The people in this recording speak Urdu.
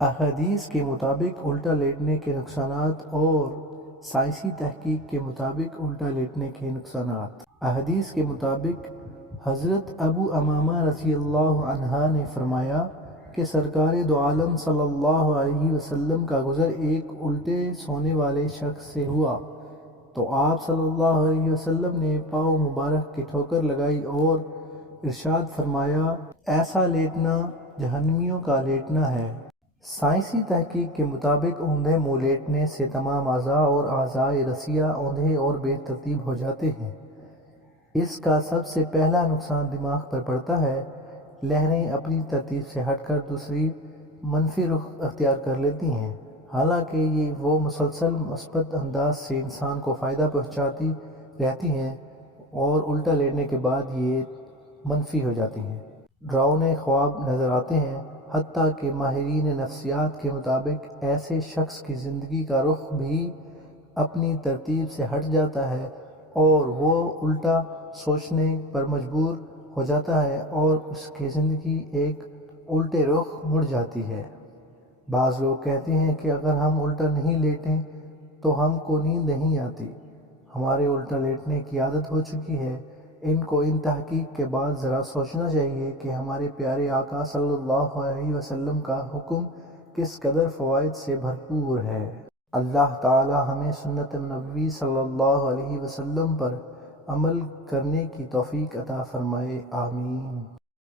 احادیث کے مطابق الٹا لیٹنے کے نقصانات اور سائنسی تحقیق کے مطابق الٹا لیٹنے کے نقصانات۔ احادیث کے مطابق حضرت ابو امامہ رضی اللہ عنہ نے فرمایا کہ سرکار دو عالم صلی اللہ علیہ وسلم کا گزر ایک الٹے سونے والے شخص سے ہوا تو آپ صلی اللہ علیہ وسلم نے پاؤں مبارک کی ٹھوکر لگائی اور ارشاد فرمایا، ایسا لیٹنا جہنمیوں کا لیٹنا ہے۔ سائنسی تحقیق کے مطابق اوندھے منہ لیٹنے سے تمام اعضاء اور اعضائے رسیہ اوندھے اور بے ترتیب ہو جاتے ہیں۔ اس کا سب سے پہلا نقصان دماغ پر پڑتا ہے۔ لہریں اپنی ترتیب سے ہٹ کر دوسری منفی رخ اختیار کر لیتی ہیں، حالانکہ وہ مسلسل مثبت انداز سے انسان کو فائدہ پہنچاتی رہتی ہیں اور الٹا لیٹنے کے بعد یہ منفی ہو جاتی ہیں۔ ڈراؤنے خواب نظر آتے ہیں، حتیٰ کہ ماہرین نفسیات کے مطابق ایسے شخص کی زندگی کا رخ بھی اپنی ترتیب سے ہٹ جاتا ہے اور وہ الٹا سوچنے پر مجبور ہو جاتا ہے اور اس کی زندگی ایک الٹے رخ مڑ جاتی ہے۔ بعض لوگ کہتے ہیں کہ اگر ہم الٹا نہیں لیٹیں تو ہم کو نیند نہیں آتی۔ ہمارے الٹا لیٹنے کی عادت ہو چکی ہے۔ ان کو ان تحقیق کے بعد ذرا سوچنا چاہیے کہ ہمارے پیارے آقا صلی اللہ علیہ وسلم کا حکم کس قدر فوائد سے بھرپور ہے۔ اللہ تعالی ہمیں سنت نبوی صلی اللہ علیہ وسلم پر عمل کرنے کی توفیق عطا فرمائے، آمین۔